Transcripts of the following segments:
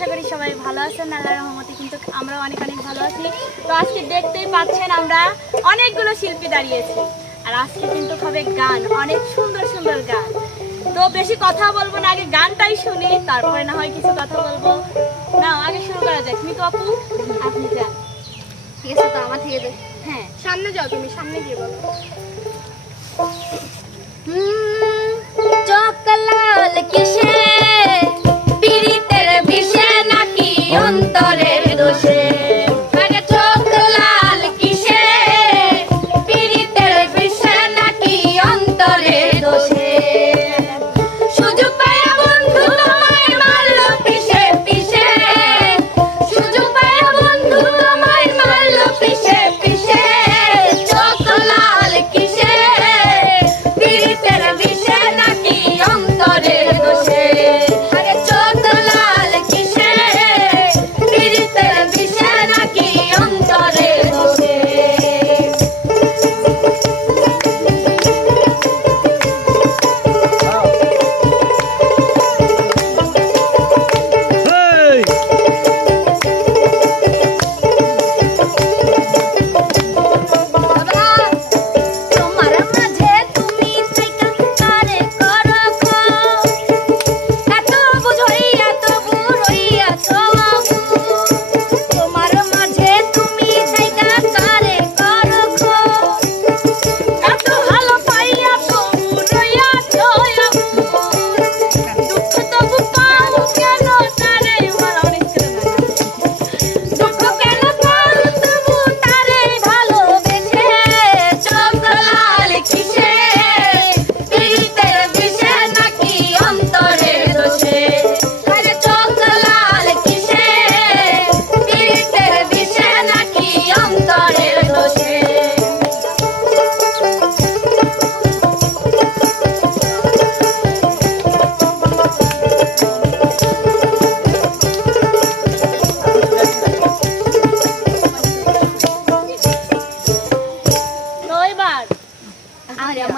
আশা করি সবাই ভালো আছেন আল্লাহর রহমতে কিন্তু আমরা অনেক অনেক ভালো আছি। তো আজকে দেখতেই পাচ্ছেন আমরা অনেকগুলো শিল্পী দাঁড়িয়েছি। আর আজকে কিন্তু হবে গান অনেক সুন্দর সুন্দর গান। তো বেশি কথা বলব না আগে গানটাই শুনি তারপরে না হয় কিছু কথা বলব। না আগে শুরু করা যাক। তুমি তো আপু আপনি যান। ঠিক আছে তো আমার থেকে হ্যাঁ। সামনে যাও তুমি সামনে গিয়ে বলো।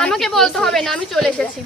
আমাকে বলতে হবে না আমি চলে এসেছি